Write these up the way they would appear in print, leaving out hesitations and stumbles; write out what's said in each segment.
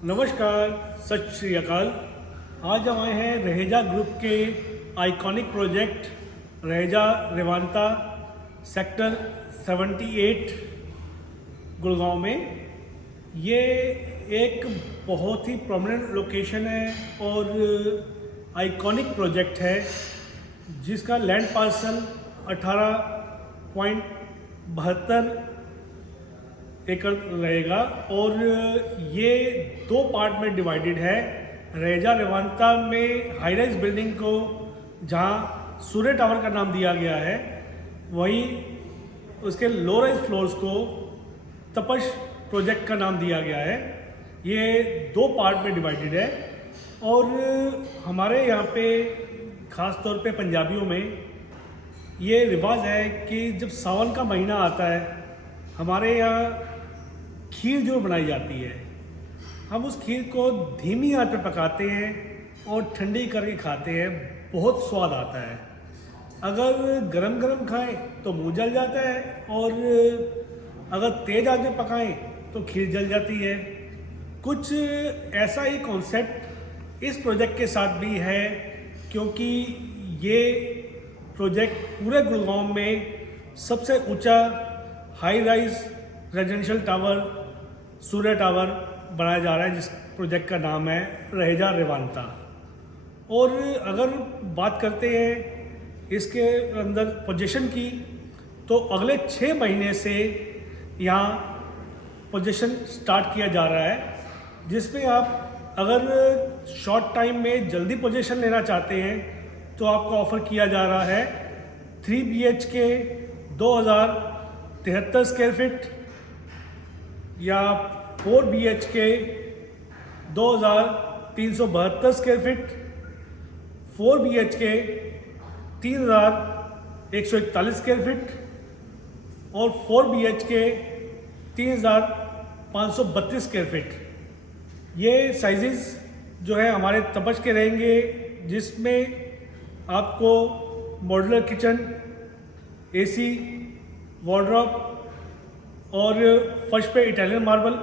नमस्कार, सत श्री अकाल। आज हम आए हैं रहेजा ग्रुप के iconic project Raheja Revanta sector 78 Gurgaon में। ये एक बहुत ही प्रोमिनेंट लोकेशन है और आइकॉनिक प्रोजेक्ट है जिसका लैंड पार्सल 18.72 एकड़ रहेगा और ये दो पार्ट में डिवाइडेड है। रहेजा रेवांता में हाई राइज बिल्डिंग को जहाँ सूर्य टावर का नाम दिया गया है, वहीं उसके लो राइज फ्लोर्स को तपश प्रोजेक्ट का नाम दिया गया है। ये दो पार्ट में डिवाइडेड है और हमारे यहाँ पे ख़ास तौर पे पंजाबियों में ये रिवाज है कि जब सावन का महीना आता है, हमारे यहाँ खीर जो बनाई जाती है, हम उस खीर को धीमी आंच पे पकाते हैं और ठंडी करके खाते हैं। बहुत स्वाद आता है। अगर गरम गरम खाएं तो मुंह जल जाता है और अगर तेज़ आंच पे पकाएं तो खीर जल जाती है। कुछ ऐसा ही कॉन्सेप्ट इस प्रोजेक्ट के साथ भी है, क्योंकि ये प्रोजेक्ट पूरे गुड़गांव में सबसे ऊंचा हाई राइज रेजिडेंशियल टावर सूर्य टावर बनाया जा रहा है, जिस प्रोजेक्ट का नाम है रहेजा रेवांता। और अगर बात करते हैं इसके अंदर पोजीशन की, तो अगले 6 महीने से यहाँ पोजीशन स्टार्ट किया जा रहा है, जिसमें आप अगर शॉर्ट टाइम में जल्दी पोजीशन लेना चाहते हैं तो आपको ऑफ़र किया जा रहा है 3 BHK 2073 स्क्वायर फीट या 4 BHK 2372 square feet, 4 BHK 3141 square feet और 4 BHK 3532 स्क्वायर फीट। ये साइजेस जो है हमारे तपश के रहेंगे, जिसमें आपको मॉड्यूलर किचन, AC, वार्डरोब और फर्श पे इटालियन मार्बल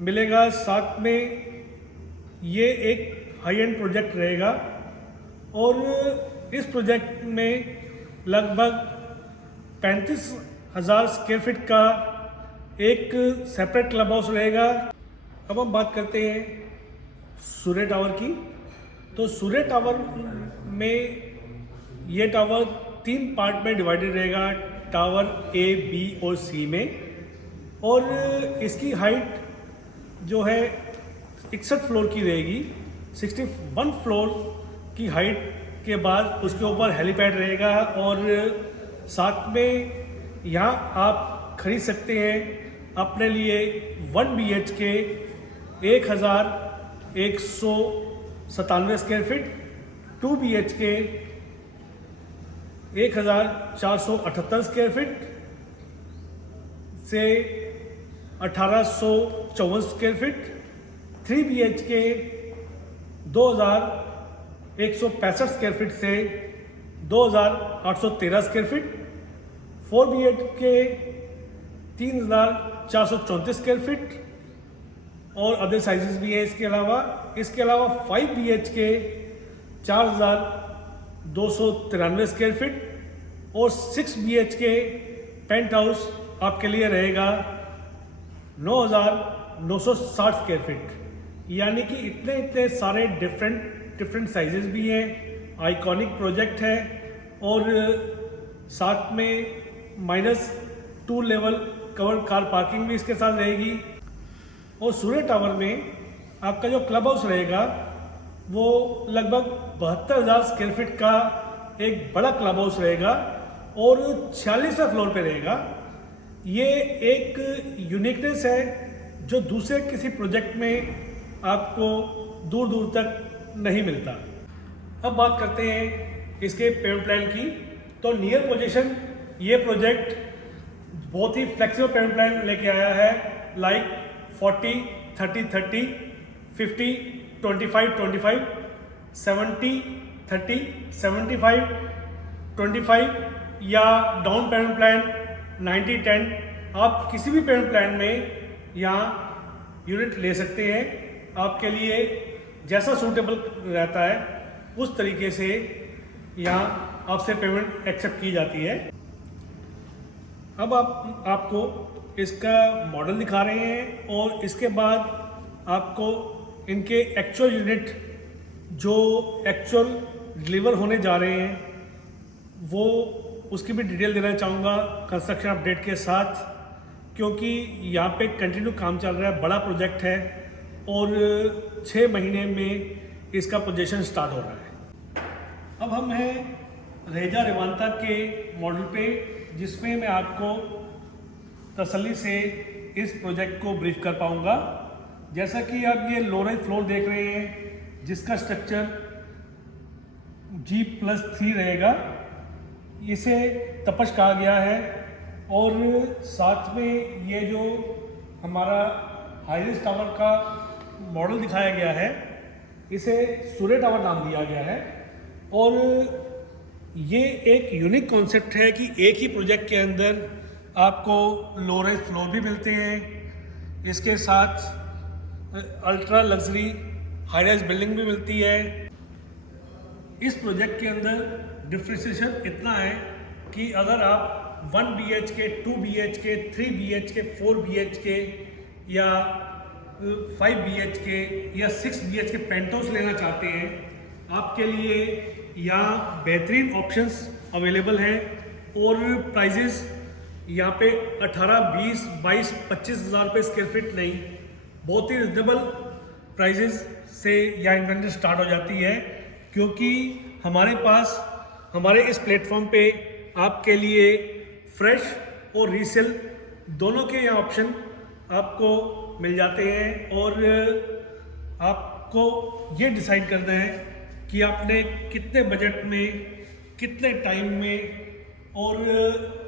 मिलेगा। साथ में ये एक हाई एंड प्रोजेक्ट रहेगा और इस प्रोजेक्ट में लगभग 35,000 स्क्वायर फीट का एक सेपरेट क्लब हाउस रहेगा। अब हम बात करते हैं सूर्य टावर की। तो सूर्य टावर में ये टावर 3 पार्ट में डिवाइडेड रहेगा, टावर A, B और C में। और इसकी हाइट जो है 61 फ्लोर की रहेगी। 61 फ्लोर की हाइट के बाद उसके ऊपर हेलीपैड रहेगा और साथ में यहाँ आप खरीद सकते हैं अपने लिए 1 BHK 1197 square feet, 2 BHK 1478 square feet से 1854 square feet, 3 BHK 2165 square feet से 2813 square feet, 4 BHK 3434 square feet और अदर साइजेस भी है। इसके अलावा 5 BHK 4293 स्क्वायर फीट और 6 BHK पेंट हाउस आपके लिए रहेगा 9,960 स्क्वायर फीट। यानी कि इतने सारे डिफरेंट साइजेस भी हैं। आइकॉनिक प्रोजेक्ट है और साथ में -2 लेवल कवर कार पार्किंग भी इसके साथ रहेगी। और सूर्य टावर में आपका जो क्लब हाउस रहेगा वो लगभग 72,000 स्क्वायर फीट का एक बड़ा क्लब हाउस रहेगा और 46वें फ्लोर पे रहेगा। ये एक यूनिकनेस है जो दूसरे किसी प्रोजेक्ट में आपको दूर दूर तक नहीं मिलता। अब बात करते हैं इसके पेमेंट प्लान की। तो नियर पोजीशन ये प्रोजेक्ट बहुत ही फ्लेक्सिबल पेमेंट प्लान लेके आया है, लाइक 40, 30, 30, 50, 25, 25, 70, 30, 75, 25 या डाउन पेमेंट प्लान 90, 10। आप किसी भी पेमेंट प्लान में यहाँ यूनिट ले सकते हैं। आपके लिए जैसा सूटेबल रहता है उस तरीके से यहाँ आपसे पेमेंट एक्सेप्ट की जाती है। अब आपको इसका मॉडल दिखा रहे हैं और इसके बाद आपको इनके एक्चुअल यूनिट जो एक्चुअल डिलीवर होने जा रहे हैं वो उसकी भी डिटेल देना चाहूँगा कंस्ट्रक्शन अपडेट के साथ, क्योंकि यहाँ पे कंटिन्यू काम चल रहा है, बड़ा प्रोजेक्ट है और 6 महीने में इसका पोजीशन स्टार्ट हो रहा है। अब हम हैं रेजा रेवांता के मॉडल पे, जिसमें मैं आपको तसल्ली से इस प्रोजेक्ट को ब्रीफ कर पाऊँगा। जैसा कि आप ये लो राइज फ्लोर देख रहे हैं जिसका स्ट्रक्चर G+3 रहेगा, इसे तपश कहा गया है। और साथ में ये जो हमारा हाईराइज टावर का मॉडल दिखाया गया है इसे सूर्य टावर नाम दिया गया है। और ये एक यूनिक कॉन्सेप्ट है कि एक ही प्रोजेक्ट के अंदर आपको लो राइज फ्लोर भी मिलते हैं, इसके साथ ultra luxury high rise building भी मिलती है। इस प्रोजेक्ट के अंदर डिफ्रेंशिएशन इतना है कि अगर आप 1 BHK, 2 BHK, 3 BHK, 4 BHK या 5 BHK या 6 BHK पेंटहाउस लेना चाहते हैं, आपके लिए यहाँ बेहतरीन ऑप्शंस अवेलेबल हैं और प्राइजेस यहाँ पे 18, 20, 22, 25 हज़ार रुपये स्क्वायर फीट नहीं, बहुत ही रिजनेबल प्राइजेस से यहाँ इन्वेंटरी स्टार्ट हो जाती है। क्योंकि हमारे पास हमारे इस प्लेटफॉर्म पे आपके लिए फ्रेश और रीसेल दोनों के यहाँ ऑप्शन आपको मिल जाते हैं और आपको ये डिसाइड करना है कि आपने कितने बजट में, कितने टाइम में और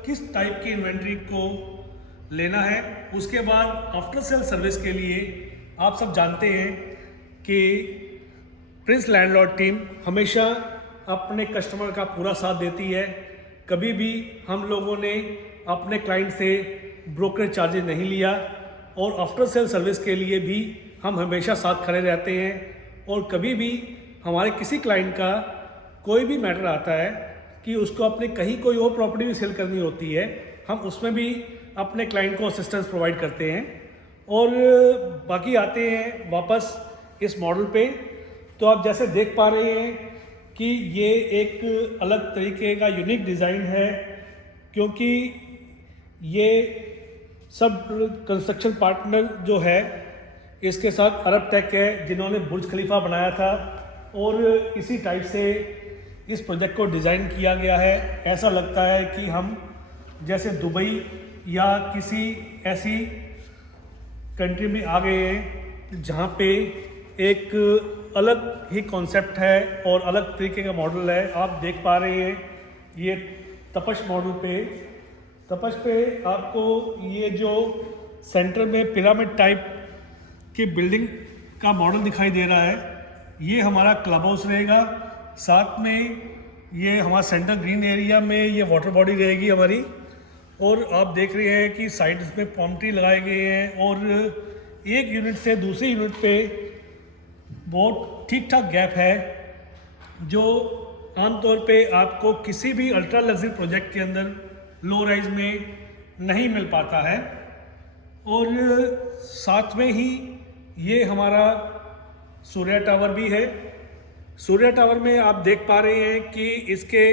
किस टाइप की इन्वेंट्री को लेना है। उसके बाद आफ्टर सेल सर्विस के लिए आप सब जानते हैं कि प्रिंस लैंडलॉर्ड टीम हमेशा अपने कस्टमर का पूरा साथ देती है। कभी भी हम लोगों ने अपने क्लाइंट से ब्रोकरेज चार्जेस नहीं लिया और आफ्टर सेल सर्विस के लिए भी हम हमेशा साथ खड़े रहते हैं। और कभी भी हमारे किसी क्लाइंट का कोई भी मैटर आता है कि उसको अपनी कहीं कोई और प्रॉपर्टी भी सेल करनी होती है, हम उसमें भी अपने क्लाइंट को असिस्टेंस प्रोवाइड करते हैं। और बाकी आते हैं वापस इस मॉडल पे, तो आप जैसे देख पा रहे हैं कि ये एक अलग तरीके का यूनिक डिज़ाइन है, क्योंकि ये सब कंस्ट्रक्शन पार्टनर जो है इसके साथ अरब टेक है जिन्होंने बुर्ज खलीफा बनाया था और इसी टाइप से इस प्रोजेक्ट को डिज़ाइन किया गया है। ऐसा लगता है कि हम जैसे दुबई या किसी ऐसी कंट्री में आ गए हैं जहाँ पे एक अलग ही कॉन्सेप्ट है और अलग तरीके का मॉडल है। आप देख पा रहे हैं ये तपश मॉडल पे आपको ये जो सेंटर में पिरामिड टाइप की बिल्डिंग का मॉडल दिखाई दे रहा है, ये हमारा क्लब हाउस रहेगा। साथ में ये हमारा सेंटर ग्रीन एरिया में ये वाटर बॉडी रहेगी हमारी। और आप देख रहे हैं कि साइड्स में पॉम ट्री लगाए गए हैं और एक यूनिट से दूसरी यूनिट पे बहुत ठीक ठाक गैप है, जो आमतौर पे आपको किसी भी अल्ट्रा लग्जरी प्रोजेक्ट के अंदर लो राइज में नहीं मिल पाता है। और साथ में ही ये हमारा सूर्य टावर भी है। सूर्य टावर में आप देख पा रहे हैं कि इसके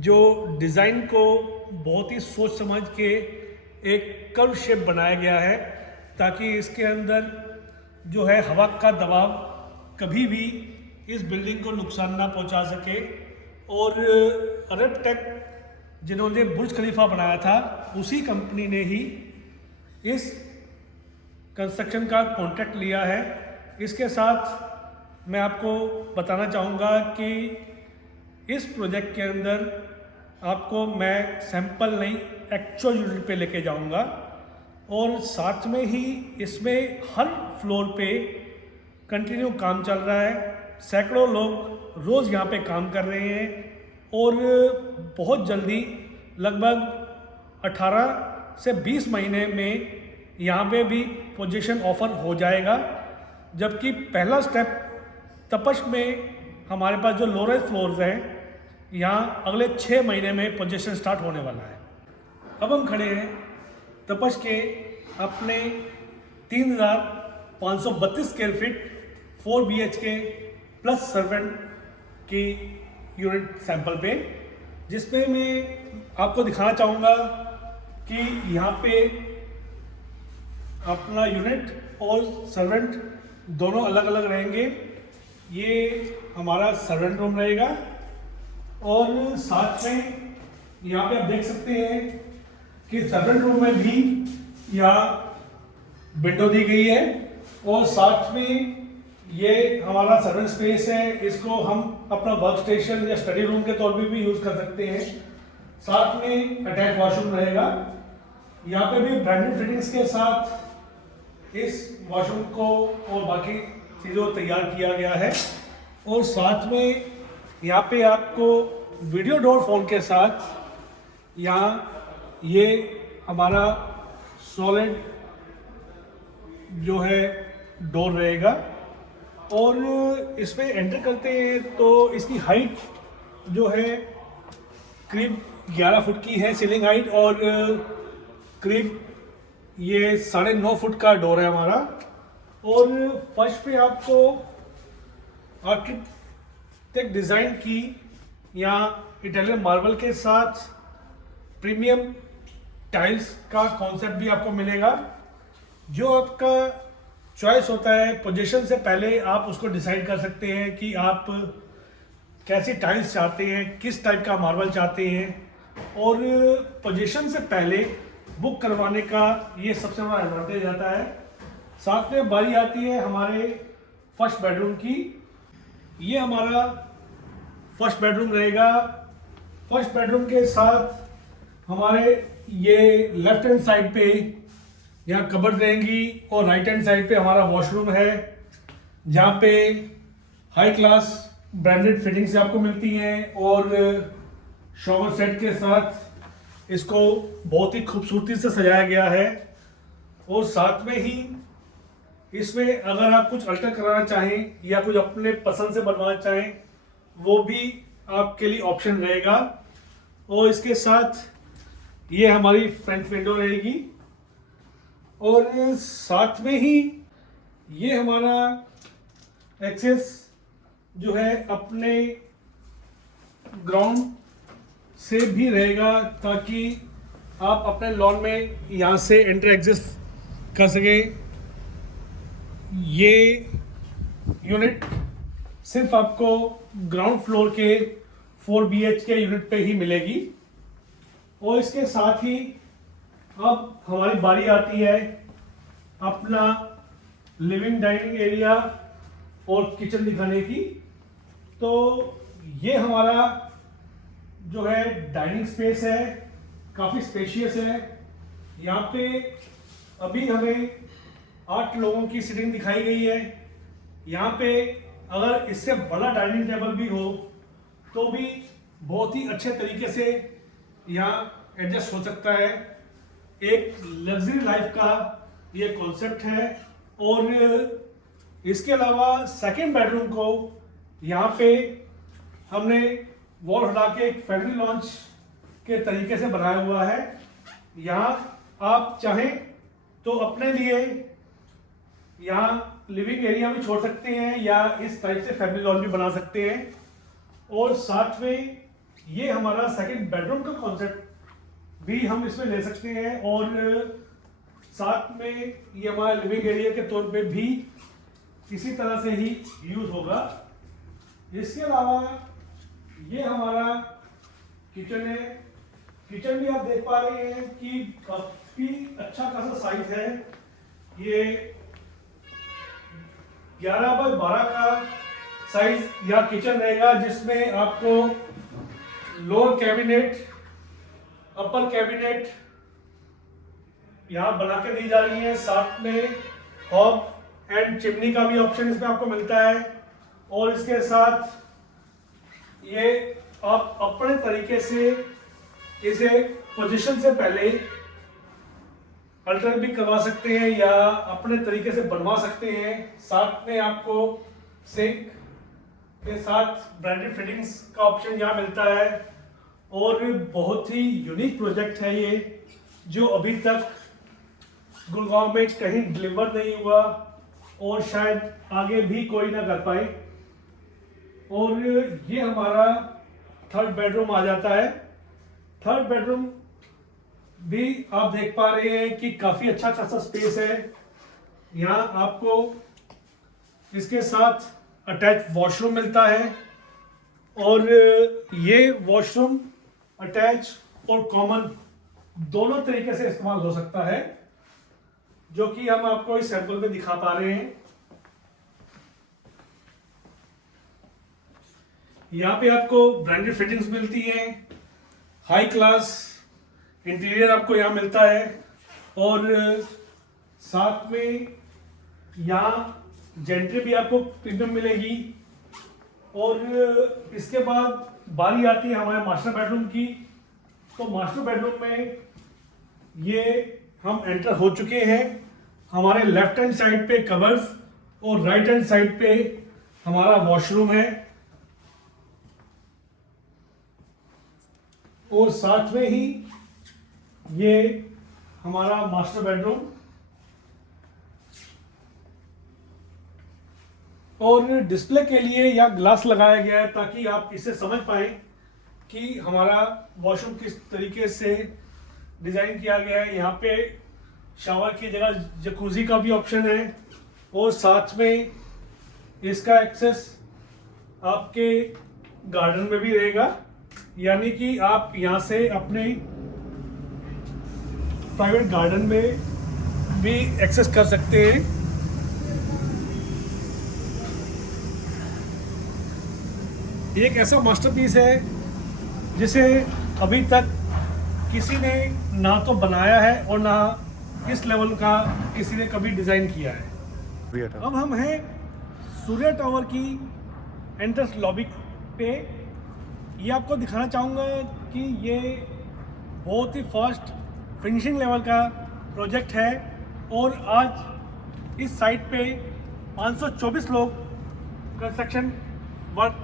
जो डिज़ाइन को बहुत ही सोच समझ के एक कर्व शेप बनाया गया है, ताकि इसके अंदर जो है हवा का दबाव कभी भी इस बिल्डिंग को नुकसान ना पहुंचा सके। और अरब टेक जिन्होंने बुर्ज खलीफा बनाया था, उसी कंपनी ने ही इस कंस्ट्रक्शन का कॉन्ट्रैक्ट लिया है। इसके साथ मैं आपको बताना चाहूँगा कि इस प्रोजेक्ट के अंदर आपको मैं सैंपल नहीं एक्चुअल यूनिट पे लेके जाऊँगा और साथ में ही इसमें हर फ्लोर पे कंटिन्यू काम चल रहा है। सैकड़ों लोग रोज़ यहाँ पे काम कर रहे हैं और बहुत जल्दी लगभग 18 से 20 महीने में यहाँ पे भी पोजीशन ऑफर हो जाएगा। जबकि पहला स्टेप तपश में हमारे पास जो लोअर फ्लोर्स हैं, यहाँ अगले 6 महीने में पोजीशन स्टार्ट होने वाला है। अब हम खड़े हैं तपश के अपने 3,532 square feet 4 BHK plus servant की यूनिट सैंपल पे, जिसमें मैं आपको दिखाना चाहूँगा कि यहाँ पे अपना यूनिट और सर्वेंट दोनों अलग अलग रहेंगे। ये हमारा सर्वेंट रूम रहेगा और साथ में यहाँ पे आप देख सकते हैं कि सर्वेंट रूम में भी यहाँ विंडो दी गई है और साथ में ये हमारा सर्वेंट स्पेस है। इसको हम अपना वर्क स्टेशन या स्टडी रूम के तौर पे भी यूज़ कर सकते हैं। साथ में अटैच वॉशरूम रहेगा। यहाँ पे भी ब्रांडेड फिटिंग्स के साथ इस वॉशरूम को और बाकी चीज़ों को तैयार किया गया है और साथ में यहाँ पे आपको वीडियो डोर फोन के साथ यहाँ ये हमारा सॉलिड जो है डोर रहेगा और इसमें एंटर करते हैं तो इसकी हाइट जो है करीब 11 फुट की है सीलिंग हाइट और करीब ये 9.5 फुट का डोर है हमारा। और फर्श पे आपको आर्किटेक्ट डिज़ाइन की यहाँ इटालियन मार्बल के साथ प्रीमियम टाइल्स का कॉन्सेप्ट भी आपको मिलेगा। जो आपका चॉइस होता है पोजीशन से पहले आप उसको डिसाइड कर सकते हैं कि आप कैसी टाइल्स चाहते हैं, किस टाइप का मार्बल चाहते हैं और पोजीशन से पहले बुक करवाने का ये सबसे बड़ा एडवांटेज आता है। साथ में बारी आती है हमारे फर्स्ट बेडरूम की। ये हमारा फर्स्ट बेडरूम रहेगा। फर्स्ट बेडरूम के साथ हमारे ये लेफ्ट हैंड साइड पे यहाँ कबर्ड रहेंगी और राइट हैंड साइड पे हमारा वॉशरूम है, जहाँ पे हाई क्लास ब्रांडेड फिटिंग्स आपको मिलती हैं और शॉवर सेट के साथ इसको बहुत ही खूबसूरती से सजाया गया है। और साथ में ही इसमें अगर आप कुछ अल्टर कराना चाहें या कुछ अपने पसंद से बनवाना चाहें वो भी आपके लिए ऑप्शन रहेगा। और इसके साथ ये हमारी फ्रंट विंडो रहेगी और साथ में ही ये हमारा एक्सेस जो है अपने ग्राउंड से भी रहेगा, ताकि आप अपने लॉन में यहाँ से एंटर एग्जिट कर सकें। ये यूनिट सिर्फ आपको ग्राउंड फ्लोर के 4 BHK यूनिट पे ही मिलेगी। और इसके साथ ही अब हमारी बारी आती है अपना लिविंग डाइनिंग एरिया और किचन दिखाने की। तो ये हमारा जो है डाइनिंग स्पेस है, काफ़ी स्पेशियस है। यहाँ पे अभी हमें 8 लोगों की सीटिंग दिखाई गई है। यहाँ पे अगर इससे बड़ा डाइनिंग टेबल भी हो तो भी बहुत ही अच्छे तरीके से यहाँ एडजस्ट हो सकता है। एक लग्जरी लाइफ का ये कॉन्सेप्ट है। और इसके अलावा सेकंड बेडरूम को यहाँ पे हमने वॉल हटा के एक फैमिली लॉन्च के तरीके से बनाया हुआ है। यहाँ आप चाहें तो अपने लिए यहाँ लिविंग एरिया भी छोड़ सकते हैं या इस टाइप से फैमिली लॉन भी बना सकते हैं। और साथ में ये हमारा सेकंड बेडरूम का कॉन्सेप्ट भी हम इसमें ले सकते हैं और साथ में ये हमारा लिविंग एरिया के तौर पे भी इसी तरह से ही यूज होगा। इसके अलावा ये हमारा किचन है। किचन भी आप देख पा रहे हैं कि काफी अच्छा खासा साइज है। ये 11 बाय 12 का साइज या किचन रहेगा, जिसमें आपको लोअर कैबिनेट, अपर कैबिनेट यहाँ बना के दी जा रही है। साथ में हॉब एंड चिमनी का भी ऑप्शन इसमें आपको मिलता है। और इसके साथ ये आप अपने तरीके से इसे पोजीशन से पहले अल्टर भी करवा सकते हैं या अपने तरीके से बनवा सकते हैं। साथ में आपको सिंक के साथ ब्रांडेड फिटिंग्स का ऑप्शन यहाँ मिलता है और बहुत ही यूनिक प्रोजेक्ट है ये, जो अभी तक गुड़गांव में कहीं डिलीवर नहीं हुआ और शायद आगे भी कोई ना कर पाए। और ये हमारा थर्ड बेडरूम आ जाता है। थर्ड बेडरूम भी आप देख पा रहे हैं कि काफ़ी अच्छा खासा स्पेस है। यहाँ आपको इसके साथ अटैच वॉशरूम मिलता है और ये वॉशरूम अटैच और कॉमन दोनों तरीके से इस्तेमाल हो सकता है, जो कि हम आपको इस सैंपल में दिखा पा रहे हैं। यहाँ पे आपको ब्रांडेड फिटिंग्स मिलती हैं, हाई क्लास इंटीरियर आपको यहाँ मिलता है और साथ में यहाँ जेंट्री भी आपको प्रीमियम मिलेगी। और इसके बाद बारी आती है हमारे मास्टर बेडरूम की। तो मास्टर बेडरूम में ये हम एंटर हो चुके हैं। हमारे लेफ्ट हैंड साइड पे कवर्स और राइट हैंड साइड पे हमारा वॉशरूम है और साथ में ही ये हमारा मास्टर बेडरूम। और डिस्प्ले के लिए यहाँ ग्लास लगाया गया है ताकि आप इसे समझ पाएं कि हमारा वॉशरूम किस तरीके से डिज़ाइन किया गया है। यहाँ पे शावर की जगह जकूजी का भी ऑप्शन है और साथ में इसका एक्सेस आपके गार्डन में भी रहेगा, यानी कि आप यहाँ से अपने प्राइवेट गार्डन में भी एक्सेस कर सकते हैं। ये एक ऐसा मास्टरपीस है जिसे अभी तक किसी ने ना तो बनाया है और ना इस लेवल का किसी ने कभी डिज़ाइन किया है। अब हम हैं सूर्य टावर की एंट्रेंस लॉबी पे। ये आपको दिखाना चाहूँगा कि ये बहुत ही फास्ट फिनिशिंग लेवल का प्रोजेक्ट है और आज इस साइट पे 524 लोग कंस्ट्रक्शन वर्क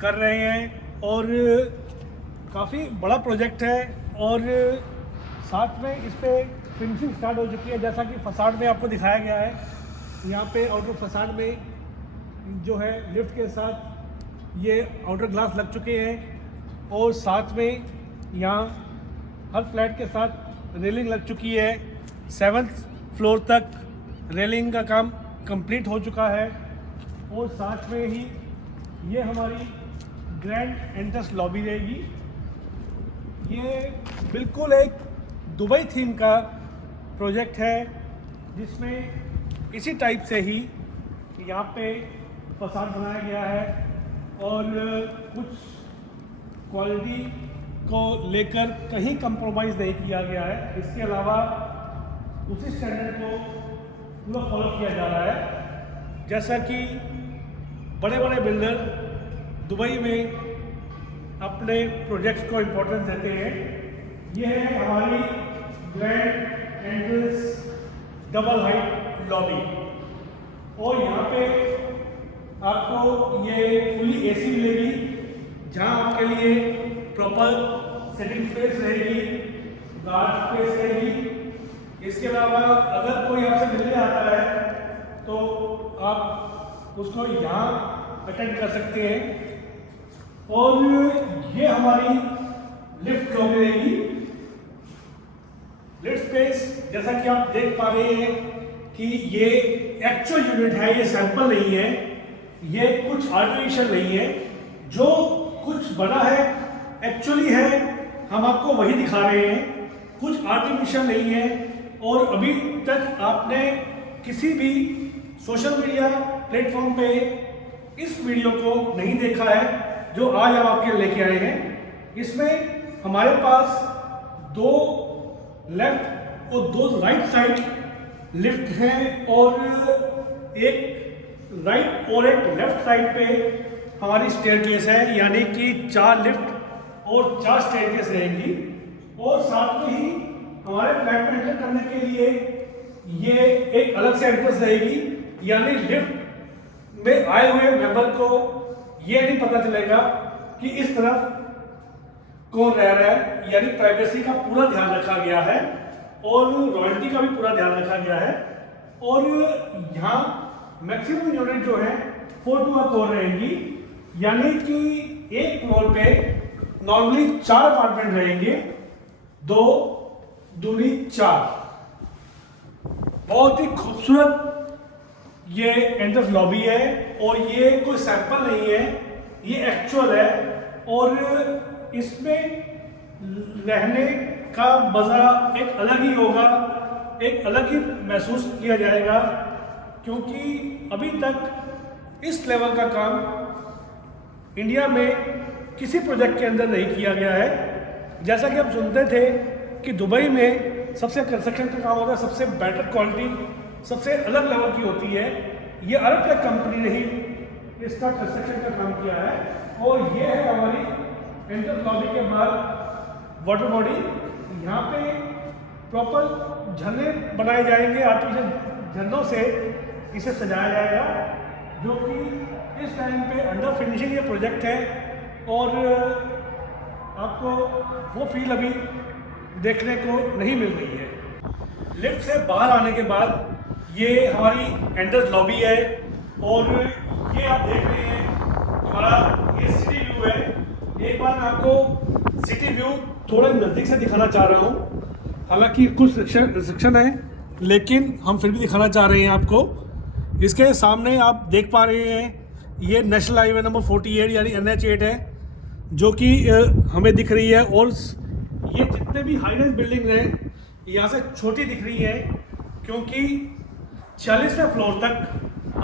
कर रहे हैं और काफ़ी बड़ा प्रोजेक्ट है। और साथ में इस पे फिनिशिंग स्टार्ट हो चुकी है, जैसा कि फसाड में आपको दिखाया गया है। यहाँ पे आउटर फसाड में जो है लिफ्ट के साथ ये आउटर ग्लास लग चुके हैं और साथ में यहाँ हर फ्लैट के साथ रेलिंग लग चुकी है। 7th फ्लोर तक रेलिंग का काम कंप्लीट हो चुका है और साथ में ही ये हमारी ग्रैंड एंट्रेंस लॉबी रहेगी। ये बिल्कुल एक दुबई थीम का प्रोजेक्ट है जिसमें इसी टाइप से ही यहाँ पे फसाड बनाया गया है और कुछ क्वालिटी को लेकर कहीं कंप्रोमाइज़ नहीं किया गया है। इसके अलावा उसी स्टैंडर्ड को पूरा फॉलो किया जा रहा है, जैसा कि बड़े बड़े बिल्डर दुबई में अपने प्रोजेक्ट्स को इम्पोर्टेंस देते हैं। यह है हमारी grand entrance double height lobby और यहाँ पे आपको ये फुली एसी मिलेगी, जहाँ आपके लिए प्रॉपर सिटिंग स्पेस रहेगी, गार्ड स्पेस रहेगी। इसके अलावा अगर कोई आपसे मिलने आता है तो आप उसको यहाँ अटेंड कर सकते हैं। और ये हमारी लिफ्ट लॉबी रहेगी। लिफ्ट स्पेस जैसा कि आप देख पा रहे हैं कि ये एक्चुअल यूनिट है, ये सैंपल नहीं है, ये कुछ आर्टिफिशियल नहीं है। जो कुछ बना है एक्चुअली है, हम आपको वही दिखा रहे हैं, कुछ आर्टिफिशियल नहीं है। और अभी तक आपने किसी भी सोशल मीडिया प्लेटफॉर्म पे इस वीडियो को नहीं देखा है जो आज हम आपके लेके आए हैं। इसमें हमारे पास 2 लेफ्ट और 2 राइट साइड लिफ्ट हैं और एक राइट और एक लेफ्ट साइड पे हमारी स्टेयरकेस है, यानी कि 4 लिफ्ट और 4 स्टेयरकेस रहेंगी। और साथ में ही हमारे फ्लैट में एंटर करने के लिए ये एक अलग से एंट्रेंस रहेगी, यानी लिफ्ट में आए हुए मेंबर को ये नहीं पता चलेगा कि इस तरफ कौन रह रहा है, यानी प्राइवेसी का पूरा ध्यान रखा गया है और रॉयल्टी का भी पूरा ध्यान रखा गया है। और यहाँ मैक्सिमम यूनिट जो है 4 टू 4 रहेंगी, यानी कि एक फ्लोर पे नॉर्मली 4 अपार्टमेंट रहेंगे, 2 दूनी 4। बहुत ही खूबसूरत ये एंट्रेंस लॉबी है और ये कोई सैंपल नहीं है, ये एक्चुअल है। और इसमें रहने का मज़ा एक अलग ही होगा, एक अलग ही महसूस किया जाएगा, क्योंकि अभी तक इस लेवल का काम इंडिया में किसी प्रोजेक्ट के अंदर नहीं किया गया है। जैसा कि हम सुनते थे कि दुबई में सबसे कंस्ट्रक्शन का काम होता है, सबसे बेटर क्वालिटी, सबसे अलग लेवल की होती है। ये अरबटेक कंपनी ने ही इसका कंस्ट्रक्शन का काम किया है। और ये है हमारी एंट्रेंस लॉबी के बाद वाटर बॉडी। यहाँ पे प्रॉपर झरने बनाए जाएंगे, आर्टिफिशियल झरनों से इसे सजाया जाएगा, जो कि इस टाइम पे अंडर फिनिशिंग ये प्रोजेक्ट है। और आपको वो फील अभी देखने को नहीं मिल रही है। लिफ्ट से बाहर आने के बाद ये हमारी एंट्रेंस लॉबी है और ये आप देख रहे हैं हमारा ये सिटी व्यू है। एक बार मैं आपको सिटी व्यू थोड़ा नज़दीक से दिखाना चाह रहा हूँ, हालांकि कुछ रिस्ट्रिक्शन है लेकिन हम फिर भी दिखाना चाह रहे हैं आपको। इसके सामने आप देख पा रहे हैं ये नेशनल हाईवे नंबर 48 यानी NH8 है, जो कि हमें दिख रही है। और ये जितने भी हाई राइज बिल्डिंग हैं यहाँ से छोटी दिख रही है, क्योंकि 40वें फ्लोर तक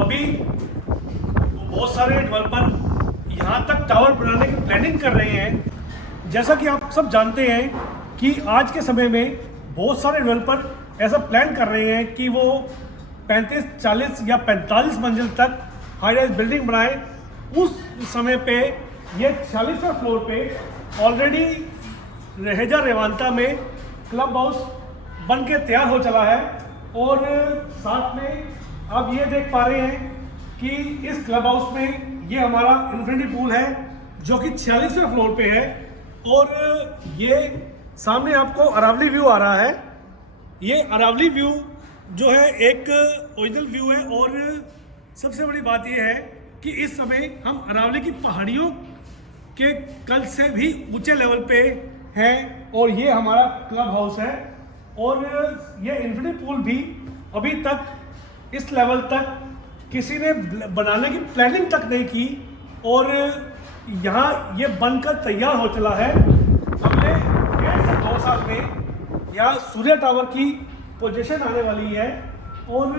अभी बहुत सारे डेवलपर यहाँ तक टावर बनाने की प्लानिंग कर रहे हैं। जैसा कि आप सब जानते हैं कि आज के समय में बहुत सारे डेवलपर ऐसा प्लान कर रहे हैं कि वो 35, 40 या 45 मंजिल तक हाई राइज बिल्डिंग बनाए। उस समय पे ये 40वें फ्लोर पे ऑलरेडी रहेजा रेवांता में क्लब हाउस बन के तैयार हो चला है। और साथ में आप ये देख पा रहे हैं कि इस क्लब हाउस में ये हमारा इन्फिनिटी पूल है, जो कि 46वें फ्लोर पे है। और ये सामने आपको अरावली व्यू आ रहा है। ये अरावली व्यू जो है एक ओरिजिनल व्यू है। और सबसे बड़ी बात ये है कि इस समय हम अरावली की पहाड़ियों के कल से भी ऊंचे लेवल पे हैं और ये हमारा क्लब हाउस है। और ये इन्फिनिटी पूल भी अभी तक इस लेवल तक किसी ने बनाने की प्लानिंग तक नहीं की और यहाँ ये बनकर तैयार हो चला है। हमने 1.5 से 2 साल में यहाँ सूर्य टावर की पोजीशन आने वाली है। और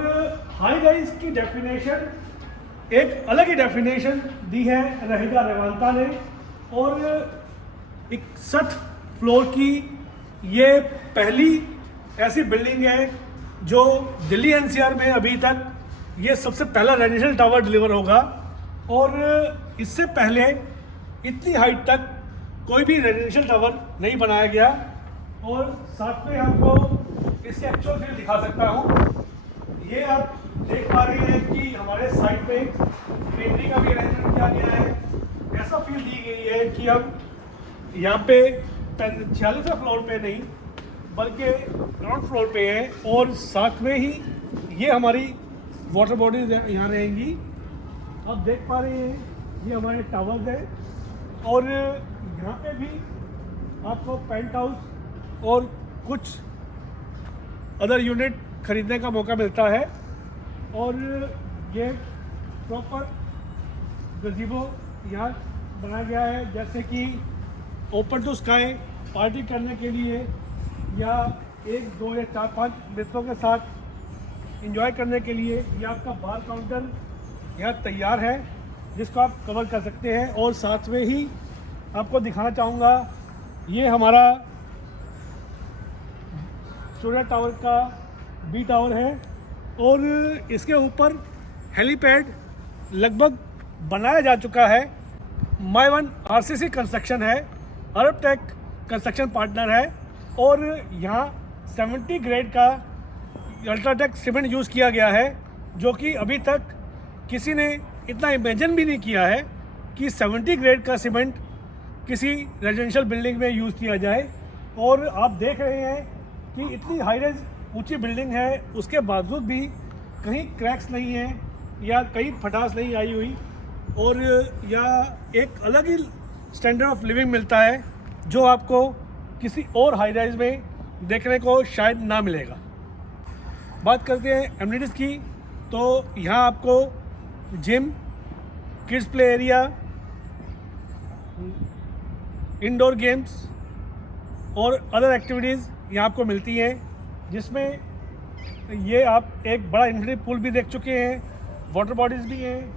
हाई राइज की डेफिनेशन एक अलग ही डेफिनेशन दी है रहेजा रेवांता ने। और 61 फ्लोर की ये पहली ऐसी बिल्डिंग है जो दिल्ली NCR में अभी तक ये सबसे पहला रेजिडेंशियल टावर डिलीवर होगा। और इससे पहले इतनी हाइट तक कोई भी रेजिडेंशियल टावर नहीं बनाया गया। और साथ में आपको इसके एक्चुअल फील दिखा सकता हूँ। ये आप देख पा रहे हैं कि हमारे साइड पे ग्रीनरी का भी अरेंजमेंट किया गया है। ऐसा फील दी गई है कि हम यहाँ पे 46वें फ्लोर पे नहीं बल्कि ग्राउंड फ्लोर पे हैं। और साथ में ही ये हमारी वाटर बॉडीज यहाँ रहेंगी। आप देख पा रहे हैं ये हमारे टावर्स हैं। और यहाँ पे भी आपको पेंट हाउस और कुछ अदर यूनिट खरीदने का मौका मिलता है। और ये प्रॉपर गज़ीबो यहाँ बनाया गया है, जैसे कि ओपन टू स्काई पार्टी करने के लिए या 1, 2 या 4, 5 मित्रों के साथ एंजॉय करने के लिए। ये आपका बार काउंटर यहाँ तैयार है जिसको आप कवर कर सकते हैं। और साथ में ही आपको दिखाना चाहूँगा ये हमारा सूर्य टावर का बी टावर है। और इसके ऊपर हेलीपैड लगभग बनाया जा चुका है। My1 RCC कंस्ट्रक्शन है, अरबटेक कंस्ट्रक्शन पार्टनर है। और यहाँ 70 ग्रेड का अल्ट्राटेक सीमेंट यूज़ किया गया है, जो कि अभी तक किसी ने इतना इमेजिन भी नहीं किया है कि 70 ग्रेड का सीमेंट किसी रेजिडेंशियल बिल्डिंग में यूज़ किया जाए। और आप देख रहे हैं कि इतनी हाई रेज ऊंची बिल्डिंग है, उसके बावजूद भी कहीं क्रैक्स नहीं हैं या कहीं फटास नहीं आई हुई, और या एक अलग ही स्टैंडर्ड ऑफ लिविंग मिलता है जो आपको किसी और हाई राइज में देखने को शायद ना मिलेगा। बात करते हैं एमिनिटीज़ की, तो यहाँ आपको gym, kids play area, indoor games और अदर एक्टिविटीज़ यहाँ आपको मिलती हैं, जिसमें ये आप एक बड़ा इन्फिनिटी पूल भी देख चुके हैं, वाटर बॉडीज़ भी हैं,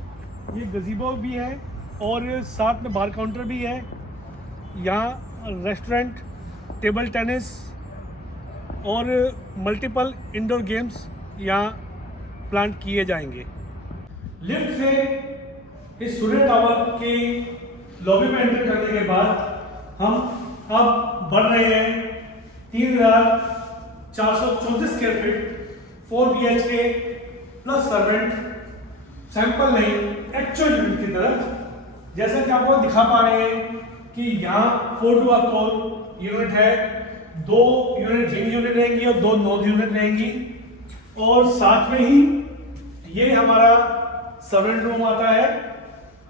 ये गज़ीबो भी है और साथ में बार काउंटर भी है। यहाँ रेस्टोरेंट, टेबल टेनिस और मल्टीपल इंडोर गेम्स यहाँ प्लान किए जाएंगे। लिफ्ट से इस सूर्य टावर के लॉबी में एंटर करने के बाद हम अब बढ़ रहे हैं 3434 square feet 4 BHK plus servant sample नहीं एक्चुअल यूनिट की तरफ। जैसा कि आपको दिखा पा रहे हैं कि यहाँ 4 टू कोर यूनिट है, 2 यूनिट जिम यूनिट रहेंगी और 2 नॉन यूनिट रहेंगी, और साथ में ही ये हमारा सर्वेंट रूम आता है।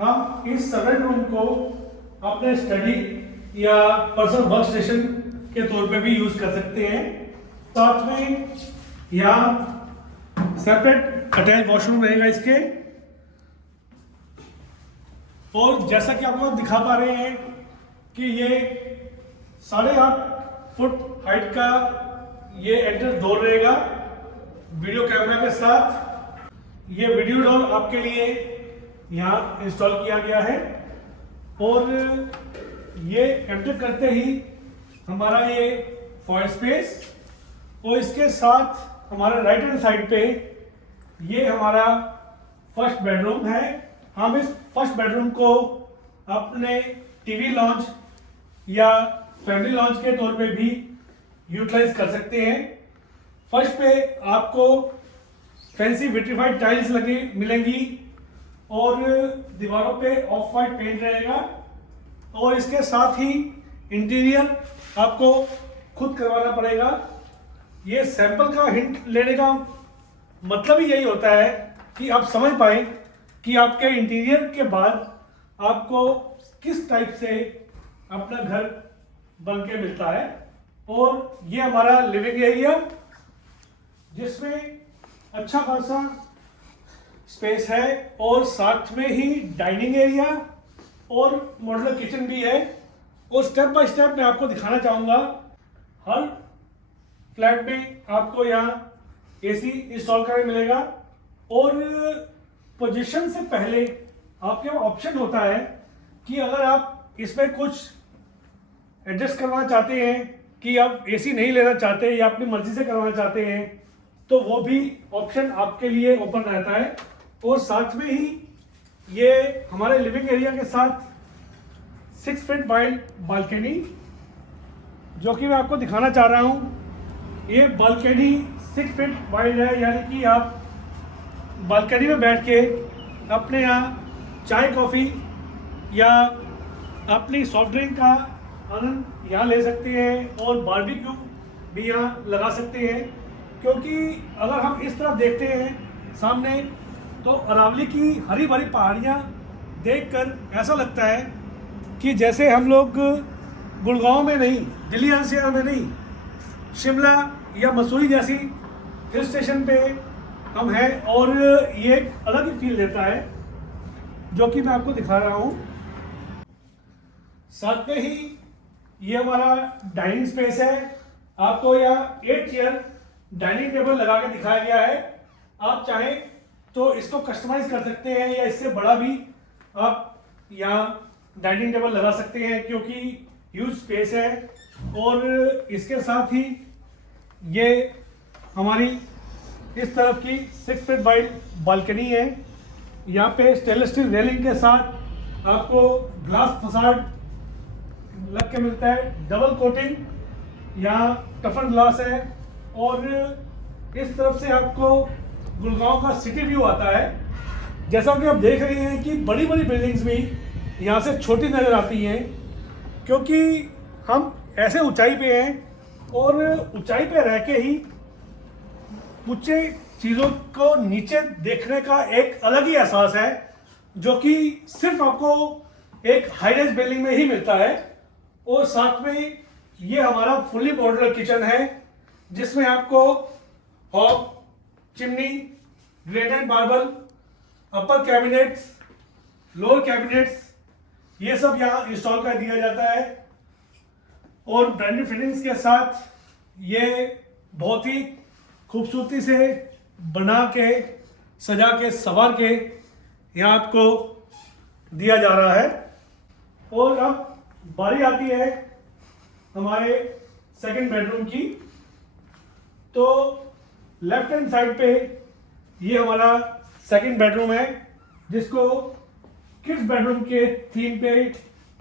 हम इस सर्वेंट रूम को अपने स्टडी या पर्सनल वर्क स्टेशन के तौर पे भी यूज कर सकते हैं। साथ में यहाँ सेपरेट अटैच वॉशरूम रहेगा इसके, और जैसा कि आपको दिखा पा रहे हैं कि ये 8.5 फुट हाइट का ये एंट्रेंस डोर रहेगा वीडियो कैमरा के साथ। ये वीडियो डोर आपके लिए यहाँ इंस्टॉल किया गया है, और ये एंटर करते ही हमारा ये फॉयर स्पेस, और इसके साथ हमारे राइट हैंड साइड पे ये हमारा फर्स्ट बेडरूम है। हम इस फर्स्ट बेडरूम को अपने टीवी लॉन्च या फैमिली लॉन्च के तौर पे भी यूटिलाइज कर सकते हैं। फर्स्ट पे आपको फैंसी विट्रीफाइड टाइल्स लगी मिलेंगी और दीवारों पे ऑफ वाइट पेंट रहेगा, और इसके साथ ही इंटीरियर आपको खुद करवाना पड़ेगा। ये सैंपल का हिंट लेने का मतलब ही यही होता है कि आप समझ पाए कि आपके इंटीरियर के बाद आपको किस टाइप से अपना घर बन के मिलता है। और ये हमारा लिविंग एरिया, जिसमें अच्छा खासा स्पेस है, और साथ में ही डाइनिंग एरिया और मॉड्यूलर किचन भी है। और स्टेप बाय स्टेप मैं आपको दिखाना चाहूँगा। हर फ्लैट में आपको यहाँ एसी इंस्टॉल करने मिलेगा, और पोजीशन से पहले आपके पास ऑप्शन होता है कि अगर आप इसमें कुछ एडजस्ट करना चाहते हैं कि आप एसी नहीं लेना चाहते या अपनी मर्जी से करवाना चाहते हैं, तो वो भी ऑप्शन आपके लिए ओपन रहता है। और साथ में ही ये हमारे लिविंग एरिया के साथ 6 फीट वाइड बालकनी, जो कि मैं आपको दिखाना चाह रहा हूँ। ये बालकनी 6 फीट वाइड है, यानी कि आप बालकनी में बैठ के अपने यहाँ चाय कॉफ़ी या अपनी सॉफ्ट ड्रिंक का आनंद यहाँ ले सकते हैं, और बारबेक्यू भी यहाँ लगा सकते हैं। क्योंकि अगर हम इस तरफ देखते हैं सामने, तो अरावली की हरी भरी पहाड़ियाँ देखकर ऐसा लगता है कि जैसे हम लोग गुड़गांव में नहीं, दिल्ली एनसीआर में नहीं, शिमला या मसूरी जैसी हिल स्टेशन पे हम हैं, और ये एक अलग ही फील देता है, जो कि मैं आपको दिखा रहा हूँ। साथ में ही ये हमारा डाइनिंग स्पेस है। आपको यहाँ 8 चेयर डाइनिंग टेबल लगा के दिखाया गया है। आप चाहें तो इसको कस्टमाइज कर सकते हैं, या इससे बड़ा भी आप यहाँ डाइनिंग टेबल लगा सकते हैं, क्योंकि ह्यूज स्पेस है। और इसके साथ ही ये हमारी इस तरफ की 6 फीट वाइड बालकनी है। यहाँ पे स्टेनलेस स्टील रेलिंग के साथ आपको ग्लास फसाड लग के मिलता है, डबल कोटिंग, यहाँ टफन ग्लास है, और इस तरफ से आपको गुड़गांव का सिटी व्यू आता है। जैसा कि आप देख रहे हैं कि बड़ी बड़ी बिल्डिंग्स भी यहाँ से छोटी नज़र आती हैं, क्योंकि हम ऐसे ऊंचाई पे हैं और ऊंचाई पे रह के ही ऊंचे चीज़ों को नीचे देखने का एक अलग ही एहसास है, जो कि सिर्फ आपको एक हाई राइज बिल्डिंग में ही मिलता है। और साथ में ये हमारा फुल्ली मॉड्यूलर किचन है, जिसमें आपको हॉब, चिमनी, ग्रेनाइट मार्बल, अपर कैबिनेट्स, लोअर कैबिनेट्स, ये सब यहाँ इंस्टॉल कर दिया जाता है। और ब्रांडेड फिटिंग्स के साथ ये बहुत ही खूबसूरती से बना के, सजा के, संवार के यहाँ आपको दिया जा रहा है। और अब बारी आती है हमारे सेकंड बेडरूम की। तो लेफ्ट हैंड साइड पे ये हमारा सेकंड बेडरूम है, जिसको किड्स बेडरूम के थीम पे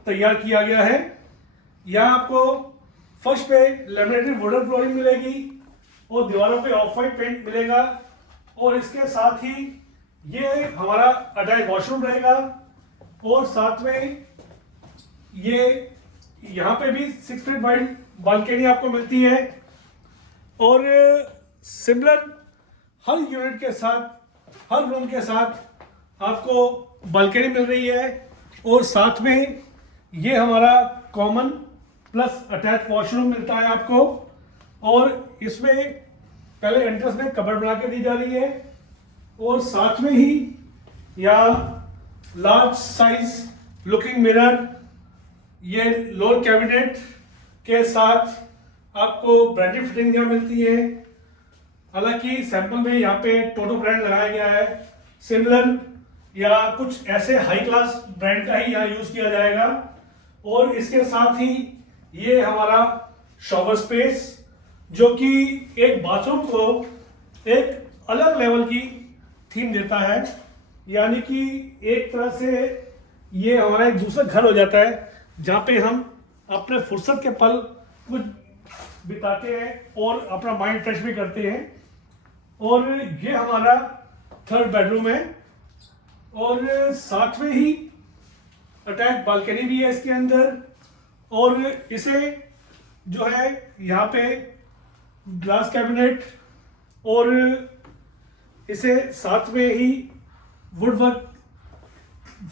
तैयार किया गया है। यहाँ आपको फर्श पे लैमिनेटेड वुडन फ्लोरिंग मिलेगी और दीवारों पे ऑफ वाइट पेंट मिलेगा। और इसके साथ ही ये हमारा अटैच वॉशरूम रहेगा और साथ में ये यहाँ पे भी 6 फीट वाइड बालकनी आपको मिलती है। और सिमिलर हर यूनिट के साथ, हर रूम के साथ आपको बालकनी मिल रही है। और साथ में ये हमारा कॉमन प्लस अटैच वॉशरूम मिलता है आपको। और इसमें पहले एंट्रेंस में कबर्ड बना के दी जा रही है और साथ में ही यहाँ लार्ज साइज लुकिंग मिरर, ये लोअर कैबिनेट के साथ आपको ब्रांडेड फिटिंग यहाँ मिलती है। हालांकि सैंपल में यहाँ पे टोटो ब्रांड लगाया गया है, सिमिलर या कुछ ऐसे हाई क्लास ब्रांड का ही यहाँ यूज किया जाएगा। और इसके साथ ही ये हमारा शॉवर स्पेस, जो कि एक बाथरूम को एक अलग लेवल की थीम देता है, यानी कि एक तरह से ये हमारा एक दूसरा घर हो जाता है, जहाँ पे हम अपने फुर्सत के पल कुछ बिताते हैं और अपना माइंड फ्रेश भी करते हैं। और ये हमारा थर्ड बेडरूम है और साथ में ही अटैच बालकनी भी है इसके अंदर। और इसे जो है यहाँ पे ग्लास कैबिनेट और इसे साथ में ही वुडवर्क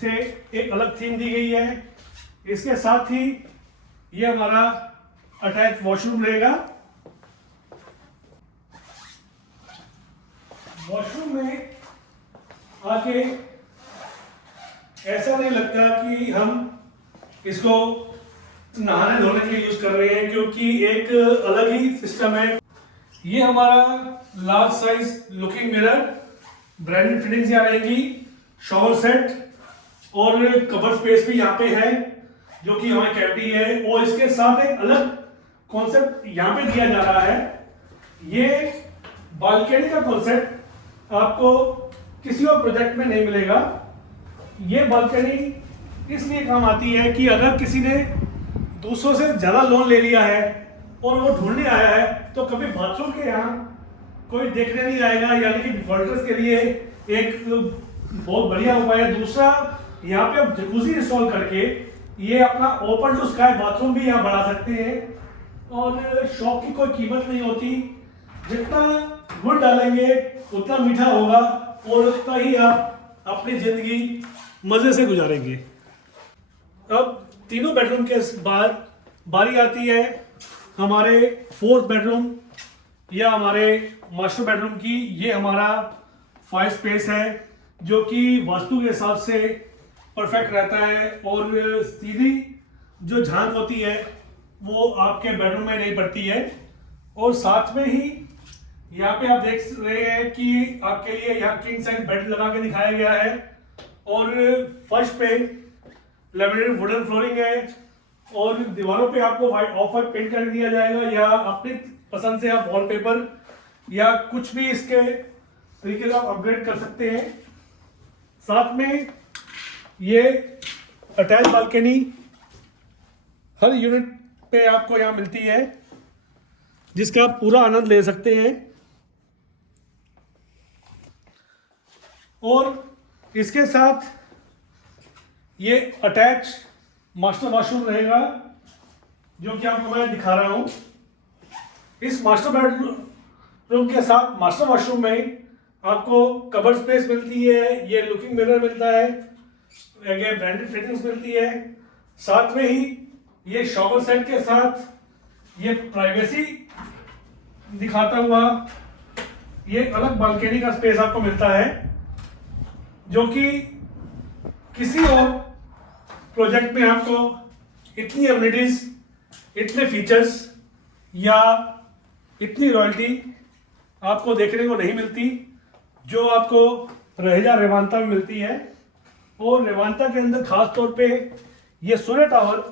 से एक अलग थीम दी गई है। इसके साथ ही ये हमारा अटैच वॉशरूम रहेगा। वॉशरूम में आके ऐसा नहीं लगता कि हम इसको नहाने धोने के लिए यूज कर रहे हैं, क्योंकि एक अलग ही सिस्टम है। ये हमारा large size looking mirror, branded fittings यहाँ रहेंगी, शॉवर सेट और कवर स्पेस भी यहाँ पे है, जो कि हमारी कैविटी है। और इसके साथ एक अलग कॉन्सेप्ट यहाँ पे दिया जा रहा है। ये बालकनी का कॉन्सेप्ट आपको किसी और प्रोजेक्ट में नहीं मिलेगा। ये बालकनी इसलिए काम आती है कि अगर किसी ने दूसरों से ज़्यादा लोन ले लिया है और वो ढूंढने आया है, तो कभी बाथरूम के यहाँ कोई देखने नहीं आएगा, यानी कि डिफॉल्टर्स के लिए एक बहुत बढ़िया उपाय है। दूसरा, यहाँ पे आप जकूजी इंस्टॉल करके ये अपना ओपन टू स्काई बाथरूम भी यहाँ बढ़ा सकते हैं और शौक की कोई कीमत नहीं होती। जितना गुड़ डालेंगे उतना मीठा होगा और उतना ही आप अपनी जिंदगी मजे से गुजारेंगे। अब तीनों बेडरूम के बाद बारी आती है हमारे फोर्थ बेडरूम या हमारे मास्टर बेडरूम की। ये हमारा 5 स्पेस है, जो कि वास्तु के हिसाब से परफेक्ट रहता है और सीधी जो झांक होती है वो आपके बेडरूम में नहीं पड़ती है। और साथ में ही यहाँ पे आप देख रहे हैं कि आपके लिए यहाँ किंग साइज बेड लगा के दिखाया गया है और फर्श पे लैमिनेटेड वुडन फ्लोरिंग है और दीवारों पे आपको ऑफ वाइट पेंट कर दिया जाएगा, या अपनी पसंद से आप वॉलपेपर या कुछ भी इसके तरीके से आप अपग्रेड कर सकते हैं। साथ में ये अटैच बालकनी हर यूनिट पे आपको यहाँ मिलती है। जिसका आप पूरा आनंद ले सकते हैं। और इसके साथ ये अटैच मास्टर वॉशरूम रहेगा, जो कि आपको मैं दिखा रहा हूँ। इस मास्टर बेडरूम के साथ मास्टर वॉशरूम में आपको कबर्ड स्पेस मिलती है, ये लुकिंग मिरर मिलता है, ये ब्रांडेड फिटिंग्स मिलती है। साथ में ही ये शॉवर सेट के साथ ये प्राइवेसी दिखाता हुआ ये अलग बालकनी का स्पेस आपको मिलता है, जो कि किसी और प्रोजेक्ट में आपको इतनी एमिनिटीज, इतने फीचर्स या इतनी रॉयल्टी आपको देखने को नहीं मिलती, जो आपको रहेजा रेवांता में मिलती है। और रेवांता के अंदर खास तौर पे ये सोने टावर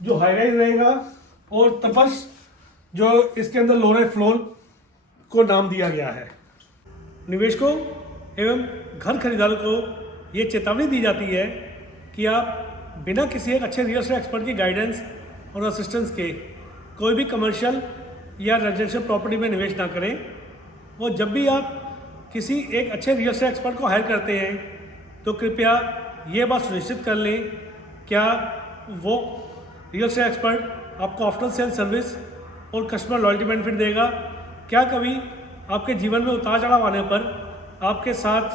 जो हाई राइज रहेगा, और तपस जो इसके अंदर लोअर फ्लोर को नाम दिया गया है। निवेशकों एवं घर खरीदारों को ये चेतावनी दी जाती है कि आप बिना किसी एक अच्छे रियल एस्टेट एक्सपर्ट की गाइडेंस और असिस्टेंस के कोई भी कमर्शियल या रेजिडेंशियल प्रॉपर्टी में निवेश ना करें। और जब भी आप किसी एक अच्छे रियल एस्टेट एक्सपर्ट को हायर करते हैं तो कृपया ये बात सुनिश्चित कर लें क्या वो रियल एस्टेट एक्सपर्ट आपको आफ्टर सेल सर्विस और कस्टमर लॉयल्टी बेनिफिट देगा, क्या कभी आपके जीवन में उतार चढ़ाव आने पर आपके साथ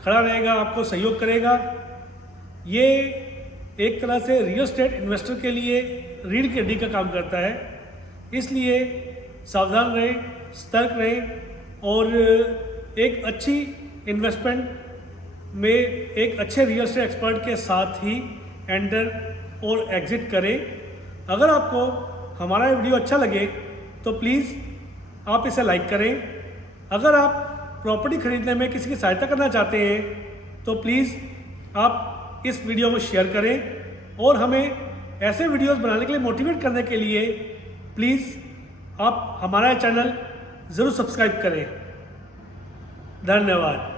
खड़ा रहेगा, आपको सहयोग करेगा। ये एक तरह से रियल एस्टेट इन्वेस्टर के लिए रीढ़ की हड्डी का काम करता है। इसलिए सावधान रहें, सतर्क रहें और एक अच्छी इन्वेस्टमेंट में एक अच्छे रियल एस्टेट एक्सपर्ट के साथ ही एंटर और एग्जिट करें। अगर आपको हमारा वीडियो अच्छा लगे तो प्लीज़ आप इसे लाइक करें। अगर आप प्रॉपर्टी खरीदने में किसी की सहायता करना चाहते हैं तो प्लीज़ आप इस वीडियो को शेयर करें। और हमें ऐसे वीडियोस बनाने के लिए मोटिवेट करने के लिए प्लीज़ आप हमारा चैनल ज़रूर सब्सक्राइब करें। धन्यवाद।